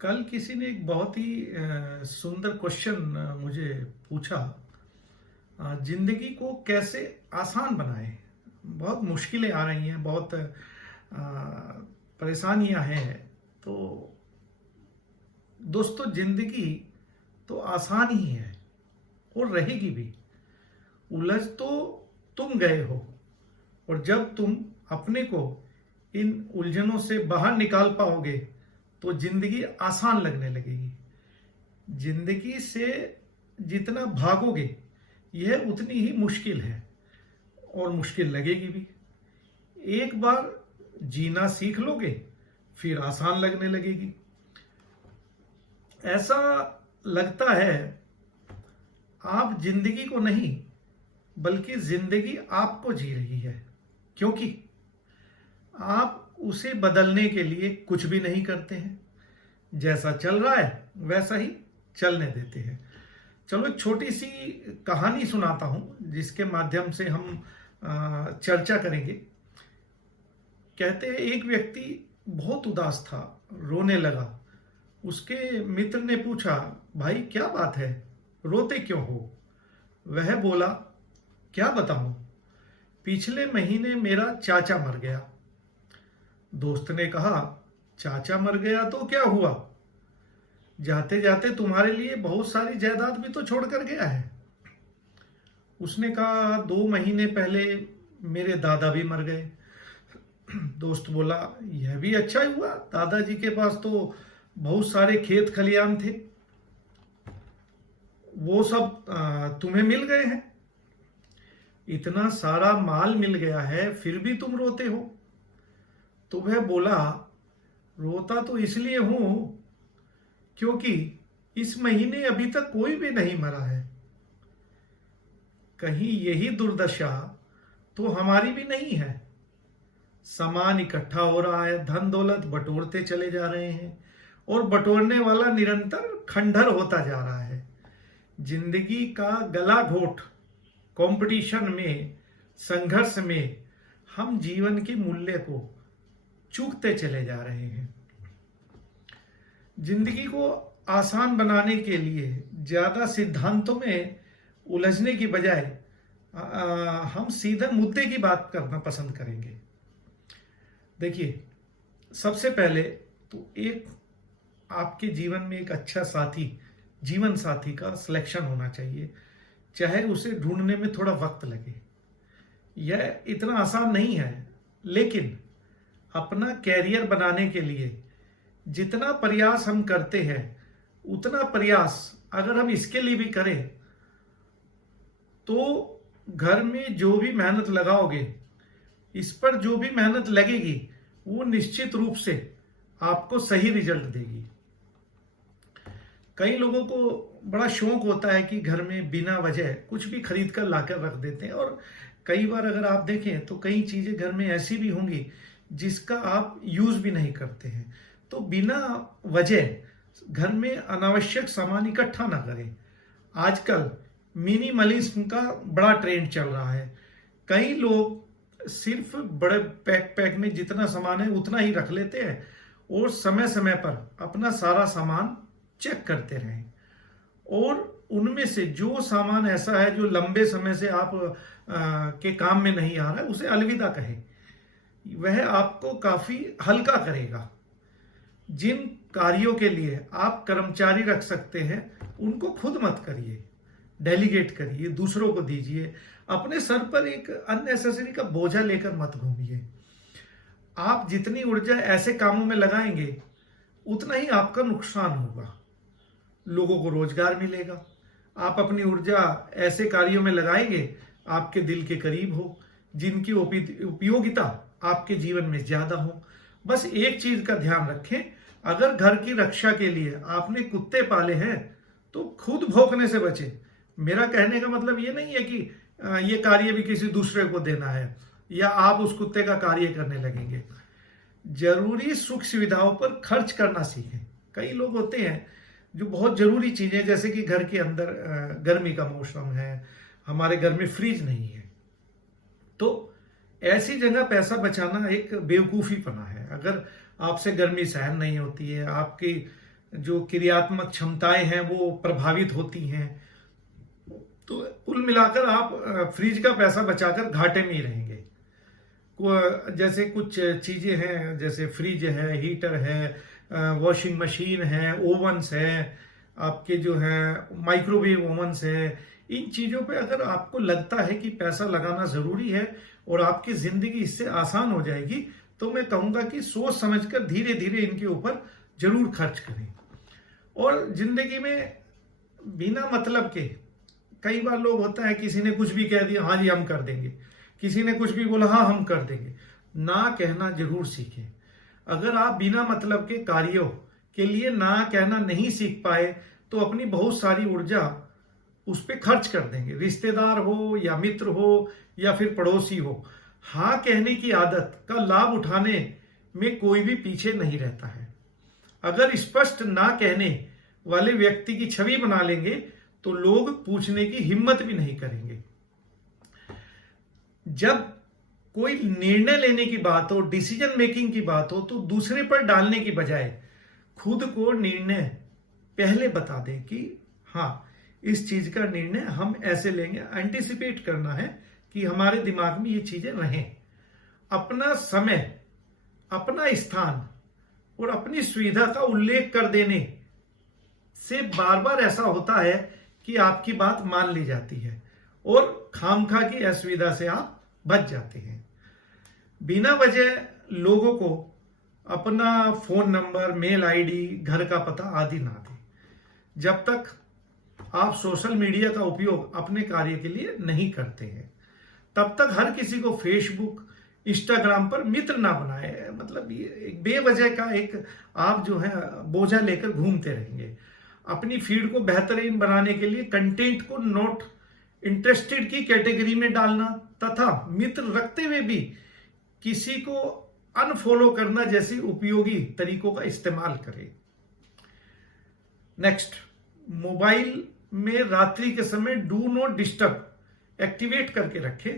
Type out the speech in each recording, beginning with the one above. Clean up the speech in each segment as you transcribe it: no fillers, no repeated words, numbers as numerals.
कल किसी ने एक बहुत ही सुंदर क्वेश्चन मुझे पूछा। जिंदगी को कैसे आसान बनाएं। बहुत मुश्किलें आ रही हैं, बहुत परेशानियां हैं। तो दोस्तों, जिंदगी तो आसान ही है और रहेगी भी। उलझ तो तुम गए हो, और जब तुम अपने को इन उलझनों से बाहर निकाल पाओगे तो जिंदगी आसान लगने लगेगी। जिंदगी से जितना भागोगे यह उतनी ही मुश्किल है, और मुश्किल लगेगी भी। एक बार जीना सीख लोगे फिर आसान लगने लगेगी। ऐसा लगता है आप जिंदगी को नहीं बल्कि जिंदगी आपको जी रही है, क्योंकि आप उसे बदलने के लिए कुछ भी नहीं करते हैं। जैसा चल रहा है वैसा ही चलने देते हैं। चलो, एक छोटी सी कहानी सुनाता हूं जिसके माध्यम से हम चर्चा करेंगे। कहते हैं, एक व्यक्ति बहुत उदास था, रोने लगा। उसके मित्र ने पूछा, भाई क्या बात है, रोते क्यों हो? वह बोला, क्या बताऊं, पिछले महीने मेरा चाचा मर गया। दोस्त ने कहा, चाचा मर गया तो क्या हुआ? जाते जाते तुम्हारे लिए बहुत सारी जायदाद भी तो छोड़ कर गया है। उसने कहा, 2 महीने पहले मेरे दादा भी मर गए। दोस्त बोला, यह भी अच्छा ही हुआ, दादाजी के पास तो बहुत सारे खेत खलियान थे, वो सब तुम्हें मिल गए हैं। इतना सारा माल मिल गया है फिर भी तुम रोते हो। तो वह बोला, रोता तो इसलिए हूं क्योंकि इस महीने अभी तक कोई भी नहीं मरा है। कहीं यही दुर्दशा तो हमारी भी नहीं है। सामान इकट्ठा हो रहा है, धन दौलत बटोरते चले जा रहे हैं, और बटोरने वाला निरंतर खंडहर होता जा रहा है। जिंदगी का गला घोट कंपटीशन में, संघर्ष में हम जीवन के मूल्य को चूकते चले जा रहे हैं। जिंदगी को आसान बनाने के लिए ज्यादा सिद्धांतों में उलझने की बजाय हम सीधे मुद्दे की बात करना पसंद करेंगे। देखिए, सबसे पहले तो एक आपके जीवन में एक अच्छा साथी, जीवन साथी का सिलेक्शन होना चाहिए, चाहे उसे ढूंढने में थोड़ा वक्त लगे। यह इतना आसान नहीं है, लेकिन अपना कैरियर बनाने के लिए जितना प्रयास हम करते हैं उतना प्रयास अगर हम इसके लिए भी करें तो घर में जो भी मेहनत लगाओगे, इस पर जो भी मेहनत लगेगी, वो निश्चित रूप से आपको सही रिजल्ट देगी। कई लोगों को बड़ा शौक होता है कि घर में बिना वजह कुछ भी खरीद कर लाकर रख देते हैं, और कई बार अगर आप देखें तो कई चीजें घर में ऐसी भी होंगी जिसका आप यूज भी नहीं करते हैं। तो बिना वजह घर में अनावश्यक सामान इकट्ठा ना करें। आजकल मिनिमलिज्म का बड़ा ट्रेंड चल रहा है। कई लोग सिर्फ बड़े पैक में जितना सामान है उतना ही रख लेते हैं, और समय समय पर अपना सारा सामान चेक करते रहें। और उनमें से जो सामान ऐसा है जो लंबे समय से आप के काम में नहीं आ रहा है, उसे अलविदा कहें। वह आपको काफी हल्का करेगा। जिन कार्यों के लिए आप कर्मचारी रख सकते हैं उनको खुद मत करिए, डेलीगेट करिए, दूसरों को दीजिए। अपने सर पर एक अननेसेसरी का बोझा लेकर मत घूमिए। आप जितनी ऊर्जा ऐसे कामों में लगाएंगे उतना ही आपका नुकसान होगा। लोगों को रोजगार मिलेगा। आप अपनी ऊर्जा ऐसे कार्यों में लगाएंगे आपके दिल के करीब हो, जिनकी उपयोगिता आपके जीवन में ज्यादा हो। बस एक चीज का ध्यान रखें, अगर घर की रक्षा के लिए आपने कुत्ते पाले हैं तो खुद भौंकने से बचें। मेरा कहने का मतलब ये नहीं है कि ये कार्य भी किसी दूसरे को देना है या आप उस कुत्ते का कार्य करने लगेंगे। जरूरी सुख सुविधाओं पर खर्च करना सीखें। कई लोग होते हैं जो बहुत जरूरी चीजें, जैसे कि घर के अंदर गर्मी का मौसम है, हमारे घर में फ्रिज नहीं है, तो ऐसी जगह पैसा बचाना एक बेवकूफीपना है। अगर आपसे गर्मी सहन नहीं होती है, आपकी जो क्रियात्मक क्षमताएं हैं वो प्रभावित होती हैं। तो कुल मिलाकर आप फ्रिज का पैसा बचाकर घाटे में ही रहेंगे। जैसे कुछ चीजें हैं, जैसे फ्रिज है, हीटर है, वॉशिंग मशीन है, ओवन्स है, आपके जो है माइक्रोवेव ओवन्स है, इन चीजों पे अगर आपको लगता है कि पैसा लगाना जरूरी है और आपकी जिंदगी इससे आसान हो जाएगी, तो मैं कहूंगा कि सोच समझकर धीरे धीरे इनके ऊपर जरूर खर्च करें। और जिंदगी में बिना मतलब के कई बार लोग होता है, किसी ने कुछ भी कह दिया, हाँ जी हम कर देंगे, किसी ने कुछ भी बोला, हाँ हम कर देंगे। ना कहना जरूर सीखें। अगर आप बिना मतलब के कार्यों के लिए ना कहना नहीं सीख पाए तो अपनी बहुत सारी ऊर्जा उस पर खर्च कर देंगे, रिश्तेदार हो या मित्र हो या फिर पड़ोसी हो। हाँ कहने की आदत का लाभ उठाने में कोई भी पीछे नहीं रहता है। अगर स्पष्ट ना कहने वाले व्यक्ति की छवि बना लेंगे तो लोग पूछने की हिम्मत भी नहीं करेंगे। जब कोई निर्णय लेने की बात हो, डिसीजन मेकिंग की बात हो, तो दूसरे पर डालने की बजाय खुद को निर्णय पहले बता दें कि हाँ इस चीज का निर्णय हम ऐसे लेंगे। एंटिसिपेट करना है कि हमारे दिमाग में ये चीजें रहें। अपना समय, अपना स्थान और अपनी सुविधा का उल्लेख कर देने से बार बार ऐसा होता है कि आपकी बात मान ली जाती है और खामखा की असुविधा से आप बच जाते हैं। बिना वजह लोगों को अपना फोन नंबर, मेल आईडी, घर का पता आदि ना दें, जब तक आप सोशल मीडिया का उपयोग अपने कार्य के लिए नहीं करते हैं। तब तक हर किसी को फेसबुक, इंस्टाग्राम पर मित्र ना बनाए। मतलब ये एक बेवजह का एक आप जो है बोझा लेकर घूमते रहेंगे। अपनी फीड को बेहतरीन बनाने के लिए कंटेंट को नॉट इंटरेस्टेड की कैटेगरी में डालना तथा मित्र रखते हुए भी किसी को अनफॉलो करना जैसी उपयोगी तरीकों का इस्तेमाल करें। नेक्स्ट, मोबाइल में रात्रि के समय डू नॉट डिस्टर्ब एक्टिवेट करके रखें।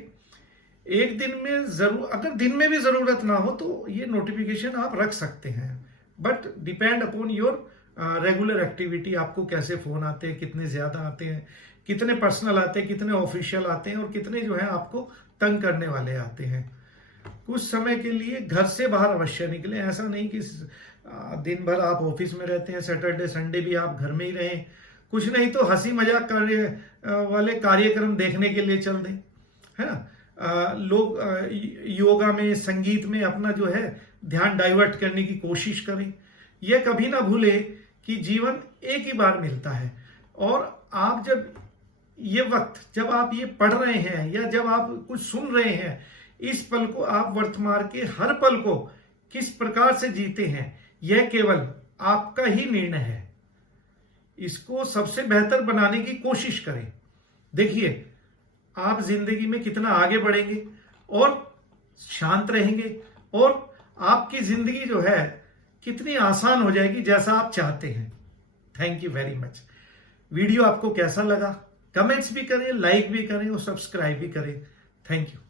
एक दिन में जरूर, अगर दिन में भी जरूरत ना हो तो ये नोटिफिकेशन आप रख सकते हैं, but depend upon your regular activity. आपको कैसे फोन आते हैं, कितने ज्यादा आते हैं, कितने पर्सनल आते हैं, कितने ऑफिशियल आते हैं और कितने जो है आपको तंग करने वाले आते हैं। कुछ समय के लिए घर से बाहर अवश्य निकलें। ऐसा नहीं कि दिन भर आप ऑफिस में रहते हैं, सैटरडे संडे भी आप घर में ही रहें। कुछ नहीं तो हंसी मजाक वाले कार्यक्रम देखने के लिए चल दें, है ना। लोग योगा में, संगीत में अपना जो है ध्यान डाइवर्ट करने की कोशिश करें। यह कभी ना भूले कि जीवन एक ही बार मिलता है और आप जब ये वक्त, जब आप ये पढ़ रहे हैं या जब आप कुछ सुन रहे हैं, इस पल को आप वर्तमान के हर पल को किस प्रकार से जीते हैं, यह केवल आपका ही निर्णय है। इसको सबसे बेहतर बनाने की कोशिश करें। देखिए आप जिंदगी में कितना आगे बढ़ेंगे और शांत रहेंगे और आपकी जिंदगी जो है कितनी आसान हो जाएगी जैसा आप चाहते हैं। Thank you very much. Video आपको कैसा लगा कमेंट्स भी करें, लाइक भी करें और सब्सक्राइब भी करें। Thank you.